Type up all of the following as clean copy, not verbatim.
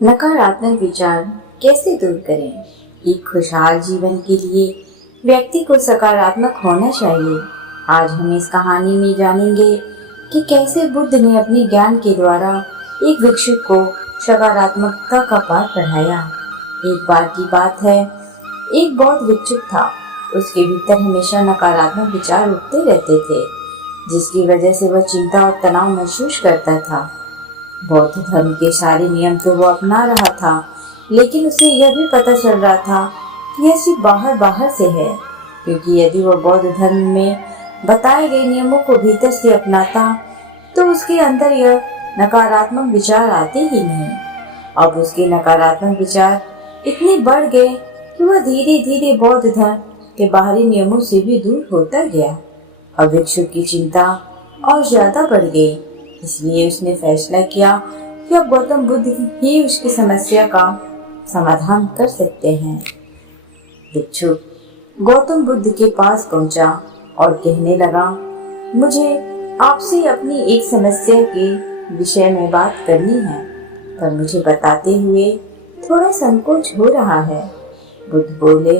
नकारात्मक विचार कैसे दूर करें? एक खुशहाल जीवन के लिए व्यक्ति को सकारात्मक होना चाहिए। आज हम इस कहानी में जानेंगे कि कैसे बुद्ध ने अपने ज्ञान के द्वारा एक भिक्षुक को सकारात्मकता का पाठ पढ़ाया। एक बार की बात है, एक बौद्ध भिक्षुक था। उसके भीतर हमेशा नकारात्मक विचार उठते रहते थे, जिसकी वजह से वह चिंता और तनाव महसूस करता था। बौद्ध धर्म के सारे नियम तो वो अपना रहा था, लेकिन उसे यह भी पता चल रहा था कि यह सिर्फ बाहर से है, क्योंकि यदि वह बौद्ध धर्म में बताए गए नियमों को भीतर से अपनाता तो उसके अंदर यह नकारात्मक विचार आते ही नहीं। अब उसके नकारात्मक विचार इतने बढ़ गए कि वह धीरे धीरे बौद्ध धर्म के बाहरी नियमों से भी दूर होता गया। अब भिक्षुक की चिंता और ज्यादा बढ़ गई, इसलिए उसने फैसला किया कि अब गौतम बुद्ध ही उसकी समस्या का समाधान कर सकते हैं। भिक्षुक गौतम बुद्ध के पास पहुंचा और कहने लगा, मुझे आपसे अपनी एक समस्या के विषय में बात करनी है, पर मुझे बताते हुए थोड़ा संकोच हो रहा है। बुद्ध बोले,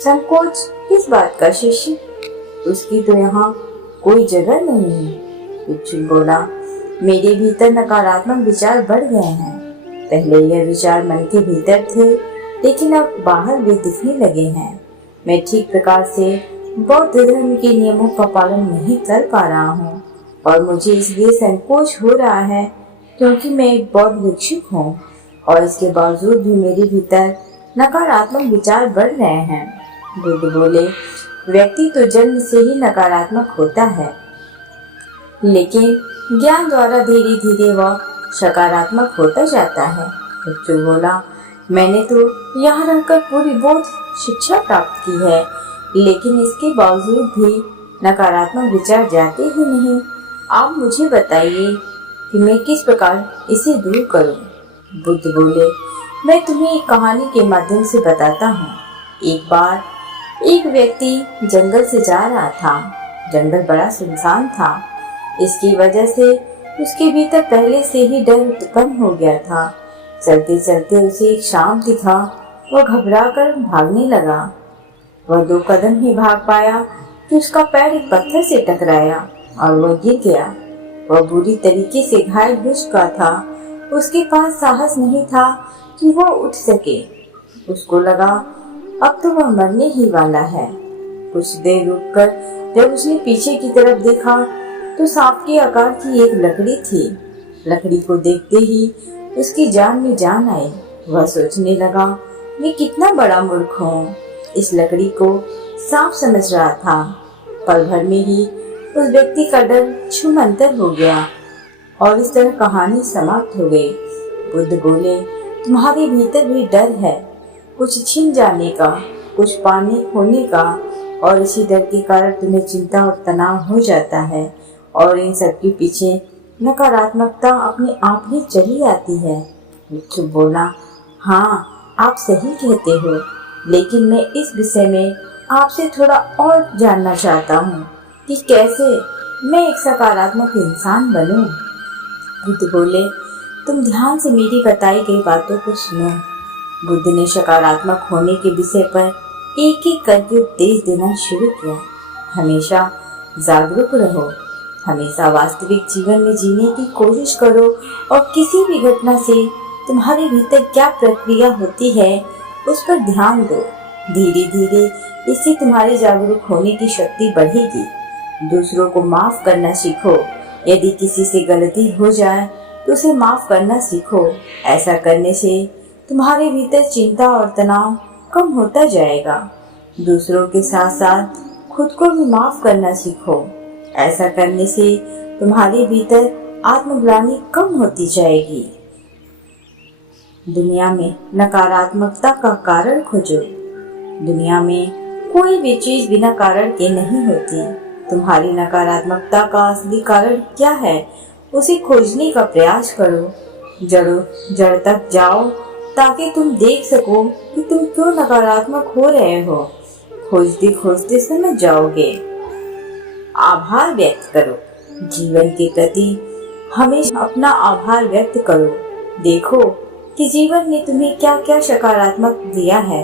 संकोच किस बात का शिष्य? उसकी तो यहाँ कोई जगह नहीं है। भिक्षुक बोला, मेरे भीतर नकारात्मक विचार बढ़ गए हैं। पहले यह विचार मन के भीतर थे, लेकिन अब बाहर भी दिखने लगे हैं। मैं ठीक प्रकार से बौद्ध धर्म के नियमों का पालन नहीं कर पा रहा हूँ, और मुझे इसलिए संकोच हो रहा है क्योंकि मैं एक बौद्ध भिक्षुक हूँ, और इसके बावजूद भी मेरे भीतर नकारात्मक विचार बढ़ रहे हैं। बुद्ध बोले, व्यक्ति तो जन्म से ही नकारात्मक होता है, लेकिन ज्ञान द्वारा धीरे धीरे वह सकारात्मक होता जाता है। भिक्षुक बोला, मैंने तो यहाँ रहकर पूरी बौद्ध शिक्षा प्राप्त की है, लेकिन इसके बावजूद भी नकारात्मक विचार जाते ही नहीं। आप मुझे बताइए कि मैं किस प्रकार इसे दूर करूं? बुद्ध बोले, मैं तुम्हें एक कहानी के माध्यम से बताता हूँ। एक बार एक व्यक्ति जंगल से जा रहा था। जंगल बड़ा सुनसान था, इसकी वजह से उसके भीतर पहले से ही डर उत्पन्न हो गया था। चलते चलते उसे एक सांप दिखा। वह घबराकर भागने लगा। वह 2 कदम ही भाग पाया कि उसका पैर एक पत्थर से टकराया और वह गिर गया। वह बुरी तरीके से घायल हो चुका था। उसके पास साहस नहीं था कि वह उठ सके। उसको लगा अब तो वह मरने ही वाला है। कुछ देर रुककर जब उसने पीछे की तरफ देखा तो सांप के आकार की एक लकड़ी थी। लकड़ी को देखते ही उसकी जान में जान आई। वह सोचने लगा, मैं कितना बड़ा मूर्ख हूँ, इस लकड़ी को सांप समझ रहा था। पल भर में ही उस व्यक्ति का डर छूमंतर हो गया और इस तरह कहानी समाप्त हो गई। बुद्ध बोले, तुम्हारे भीतर भी डर है, कुछ छिन जाने का, कुछ पाने खोने का, और इसी डर के कारण तुम्हें चिंता और तनाव हो जाता है, और इन सब के पीछे नकारात्मकता अपने आप ही चली आती है। भिक्षुक बोला, हाँ आप सही कहते हो, लेकिन मैं इस विषय में आपसे थोड़ा और जानना चाहता हूँ कि कैसे मैं एक सकारात्मक इंसान बनूं। बुद्ध बोले, तुम ध्यान से मेरी बताई गई बातों को सुनो। बुद्ध ने सकारात्मक होने के विषय पर एक एक करके उपदेश देना शुरू किया। हमेशा जागरूक रहो, हमेशा वास्तविक जीवन में जीने की कोशिश करो, और किसी भी घटना से तुम्हारे भीतर क्या प्रक्रिया होती है उस पर ध्यान दो। धीरे धीरे इससे तुम्हारी जागरूक होने की शक्ति बढ़ेगी। दूसरों को माफ करना सीखो। यदि किसी से गलती हो जाए तो उसे माफ करना सीखो। ऐसा करने से तुम्हारे भीतर चिंता और तनाव कम होता जाएगा। दूसरों के साथ साथ खुद को भी माफ करना सीखो। ऐसा करने से तुम्हारे भीतर आत्मग्लानि कम होती जाएगी। दुनिया में नकारात्मकता का कारण खोजो। दुनिया में कोई भी चीज बिना कारण के नहीं होती। तुम्हारी नकारात्मकता का असली कारण क्या है, उसे खोजने का प्रयास करो। जड़ तक जाओ ताकि तुम देख सको कि तुम क्यों नकारात्मक हो रहे हो। खोजते खोजते समझ जाओगे। आभार व्यक्त करो। जीवन के प्रति हमेशा अपना आभार व्यक्त करो। देखो कि जीवन ने तुम्हें क्या क्या सकारात्मक दिया है।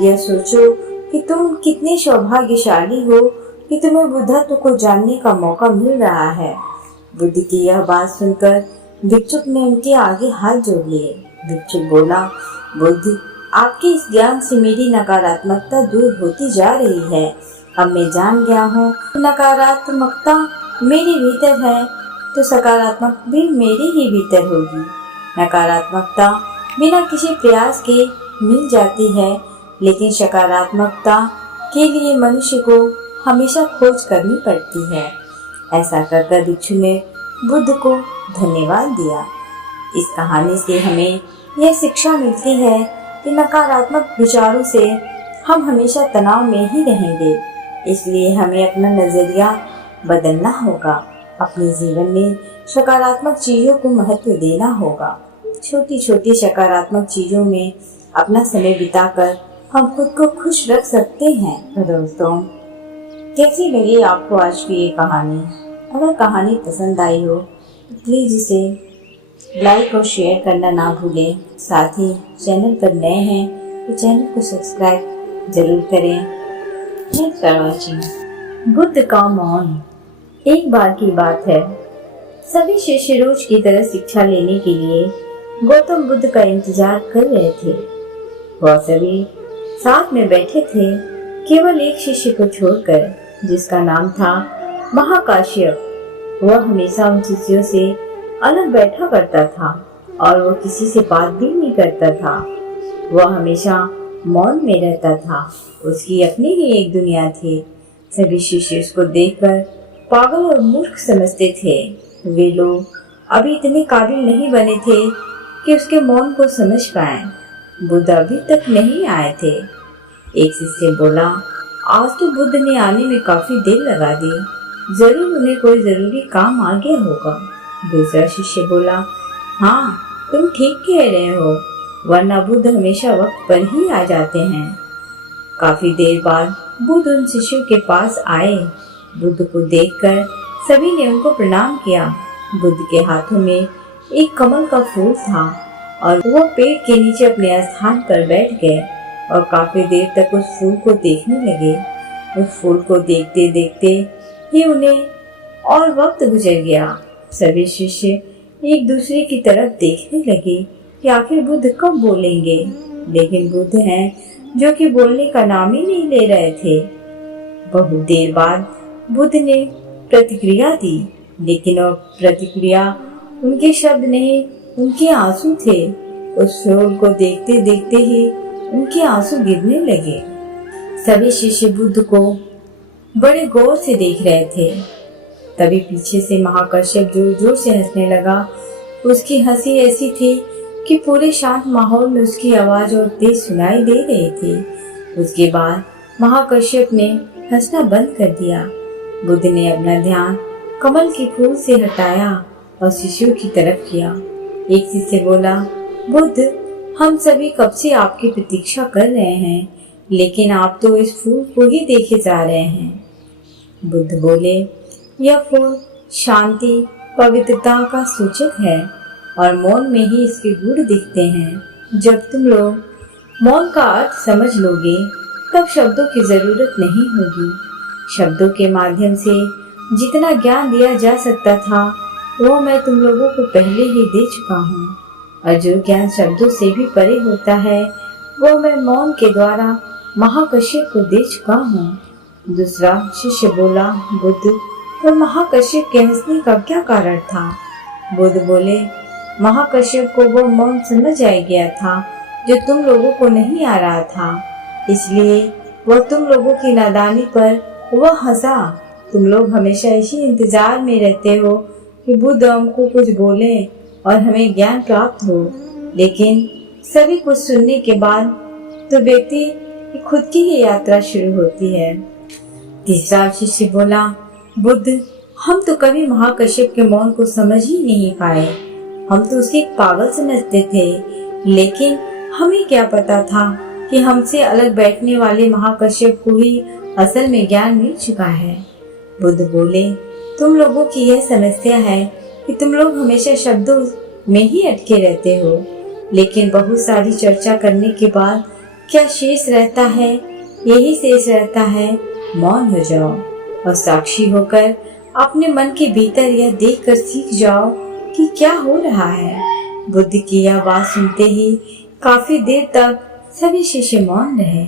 यह सोचो कि तुम कितने सौभाग्यशाली हो कि तुम्हें बुद्धत्व को जानने का मौका मिल रहा है। बुद्ध की यह बात सुनकर भिक्षुक ने उनके आगे हाथ जोड़ लिए। भिक्षुक बोला, बुद्ध, आपके इस ज्ञान से मेरी नकारात्मकता दूर होती जा रही है। अब मैं जान गया हूँ नकारात्मकता मेरे भीतर है तो सकारात्मक भी मेरे ही भीतर होगी। नकारात्मकता बिना किसी प्रयास के मिल जाती है, लेकिन सकारात्मकता के लिए मनुष्य को हमेशा खोज करनी पड़ती है। ऐसा कहकर भिक्षु ने बुद्ध को धन्यवाद दिया। इस कहानी से हमें यह शिक्षा मिलती है कि नकारात्मक विचारों से हम हमेशा तनाव में ही रहेंगे, इसलिए हमें अपना नजरिया बदलना होगा। अपने जीवन में सकारात्मक चीजों को महत्व देना होगा। छोटी छोटी सकारात्मक चीजों में अपना समय बिताकर हम खुद को खुश रख सकते हैं। तो दोस्तों, कैसी लगी आपको आज की ये कहानी? अगर कहानी पसंद आई हो तो प्लीज़ इसे लाइक और शेयर करना ना भूलें। साथ ही चैनल पर नए हैं तो चैनल को सब्सक्राइब जरूर करें। Thanks for watching. बुद्ध का मौन। एक बार की बात है, सभी शिष्य रोज की तरह शिक्षा लेने के लिए गौतम बुद्ध का इंतजार कर रहे थे। वह सभी साथ में बैठे थे, केवल एक शिष्य को छोड़कर, जिसका नाम था महाकाश्यप। वह हमेशा उन शिष्यों से अलग बैठा करता था और वह किसी से बात भी नहीं करता था। वह हमेशा मौन में रहता था। उसकी अपनी ही एक दुनिया थी। सभी शिष्य उसको देखकर पागल और मूर्ख समझते थे। वे लोग अभी इतने काबिल नहीं बने थे कि उसके मौन को समझ पाए। बुद्ध अभी तक नहीं आए थे। एक शिष्य बोला, आज तो बुद्ध ने आने में काफी देर लगा दी, जरूर उन्हें कोई जरूरी काम आ गया होगा। दूसरा शिष्य बोला, हाँ, तुम ठीक कह रहे हो, वरना बुद्ध हमेशा वक्त पर ही आ जाते हैं। काफी देर बाद बुद्ध उन शिष्यों के पास आए। बुद्ध को देखकर सभी ने उनको प्रणाम किया। बुद्ध के हाथों में एक कमल का फूल था और वो पेड़ के नीचे अपने स्थान पर बैठ गए और काफी देर तक उस फूल को देखने लगे। उस फूल को देखते देखते ही उन्हें और वक्त गुजर गया। सभी शिष्य एक दूसरे की तरफ देखने लगे कि आखिर बुद्ध कब बोलेंगे, लेकिन बुद्ध हैं जो कि बोलने का नाम ही नहीं ले रहे थे। बहुत देर बाद बुद्ध ने प्रतिक्रिया दी, लेकिन वह प्रतिक्रिया उनके शब्द नहीं, उनके आंसू थे। उस फूल को देखते देखते ही उनके आंसू गिरने लगे। सभी शिष्य बुद्ध को बड़े गौर से देख रहे थे। तभी पीछे से महाकश्यप जोर जोर से हंसने लगा। उसकी हंसी ऐसी थी कि पूरे शांत माहौल में उसकी आवाज और तेज सुनाई दे रही थी। उसके बाद महाकश्यप ने हंसना बंद कर दिया। बुद्ध ने अपना ध्यान कमल के फूल से हटाया और शिष्यों की तरफ किया। एक शिष्य बोला, बुद्ध, हम सभी कब से आपकी प्रतीक्षा कर रहे हैं, लेकिन आप तो इस फूल को ही देखे जा रहे हैं। बुद्ध बोले, यह फूल शांति, पवित्रता का सूचक है और मौन में ही इसके गुण दिखते हैं। जब तुम लोग मौन का अर्थ समझ लोगे, तब शब्दों की जरूरत नहीं होगी। शब्दों के माध्यम से जितना ज्ञान दिया जा सकता था, वो मैं तुम लोगों को पहले ही दे चुका हूँ, और जो ज्ञान शब्दों से भी परे होता है, वो मैं मौन के द्वारा महाकश्यप को दे चुका हूँ। दूसरा शिष्य बोला, बुद्ध, तो महाकश्यप के हंसने का क्या कारण था? बुद्ध बोले, महाकश्यप को वो मौन समझ आ गया था जो तुम लोगों को नहीं आ रहा था, इसलिए वह तुम लोगों की नादानी पर वह हंसा। तुम लोग हमेशा इसी इंतजार में रहते हो कि बुद्ध हमको कुछ बोले और हमें ज्ञान प्राप्त हो, लेकिन सभी कुछ सुनने के बाद तो व्यक्ति की खुद की ही यात्रा शुरू होती है। तीसरा शिष्य बोला, बुद्ध, हम तो कभी महाकश्यप के मौन को समझ ही नहीं पाए। हम तो उसे एक पागल समझते थे, लेकिन हमें क्या पता था कि हमसे अलग बैठने वाले महाकश्यप को ही असल में ज्ञान मिल चुका है। बुद्ध बोले, तुम लोगों की यह समस्या है कि तुम लोग हमेशा शब्दों में ही अटके रहते हो, लेकिन बहुत सारी चर्चा करने के बाद क्या शेष रहता है? यही शेष रहता है, मौन हो जाओ और साक्षी होकर अपने मन के भीतर यह देखकर सीख जाओ कि क्या हो रहा है। बुद्ध की यह बात सुनते ही काफी देर तक सभी शिष्य मौन रहे।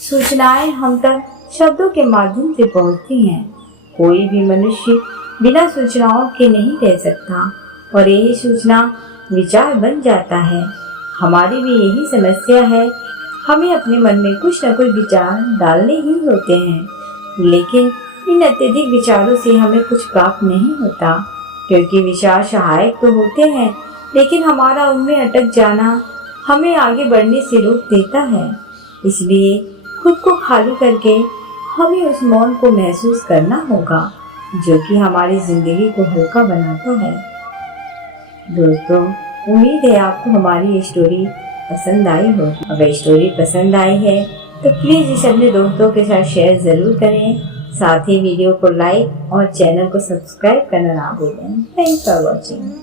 सूचनाएं हम तक शब्दों के माध्यम से पहुंचती हैं। कोई भी मनुष्य बिना सूचनाओं के नहीं रह सकता और यही सूचना विचार बन जाता है। हमारी भी यही समस्या है, हमें अपने मन में कुछ न कुछ विचार डालने ही होते हैं, लेकिन इन अत्यधिक विचारों से हमें कुछ प्राप्त नहीं होता, क्योंकि विचार सहायक तो होते हैं, लेकिन हमारा उनमें अटक जाना हमें आगे बढ़ने से रोक देता है। इसलिए खुद को खाली करके हमें उस मौन को महसूस करना होगा, जो कि हमारी जिंदगी को हल्का बनाता है। दोस्तों, उम्मीद है आपको हमारी ये स्टोरी पसंद आई होगी। अगर स्टोरी पसंद आई है तो प्लीज इसे अपने दोस्तों के साथ शेयर जरूर करें। साथ ही वीडियो को लाइक और चैनल को सब्सक्राइब करना ना भूलें। Thanks for watching.